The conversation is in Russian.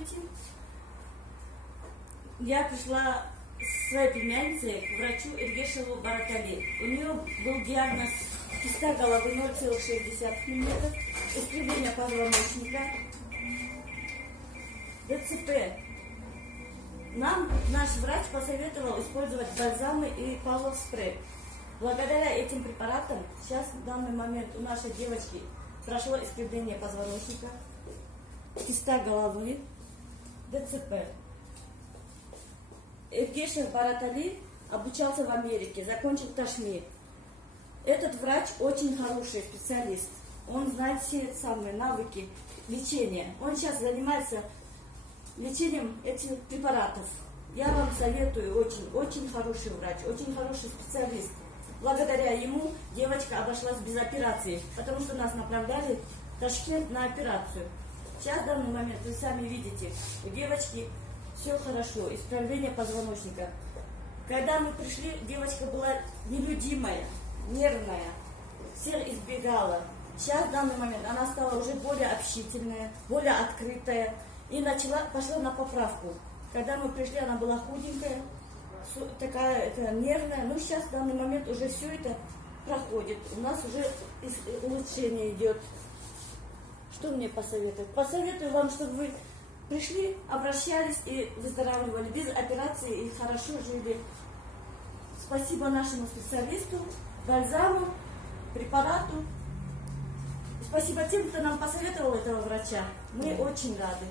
Здравствуйте. Я пришла с своей племянницей к врачу Эргешеву Баратали. У нее был диагноз киста головы 0,6 мм, искривление позвоночника, ДЦП. Нам наш врач посоветовал использовать бальзамы и Павлов спрей. Благодаря этим препаратам сейчас в данный момент у нашей девочки прошло искривление позвоночника, киста головы, ДЦП. Эргешев Баратали обучался в Америке, закончил Ташмир. Этот врач очень хороший специалист. Он знает все самые навыки лечения. Он сейчас занимается лечением этих препаратов. Я вам советую, очень хороший врач, очень хороший специалист. Благодаря ему девочка обошлась без операции, потому что нас направляли в Ташкент на операцию. Сейчас в данный момент вы сами видите, у девочки все хорошо, исправление позвоночника. Когда мы пришли, девочка была нелюдимая, нервная, всех избегала. Сейчас в данный момент она стала уже более общительная, более открытая и пошла на поправку. Когда мы пришли, она была худенькая, такая нервная. Но сейчас в данный момент уже все это проходит. У нас уже улучшение идет. Что мне посоветовать? Посоветую вам, чтобы вы пришли, обращались и выздоравливали без операции и хорошо жили. Спасибо нашему специалисту, бальзаму, препарату. Спасибо тем, кто нам посоветовал этого врача. Мы очень рады.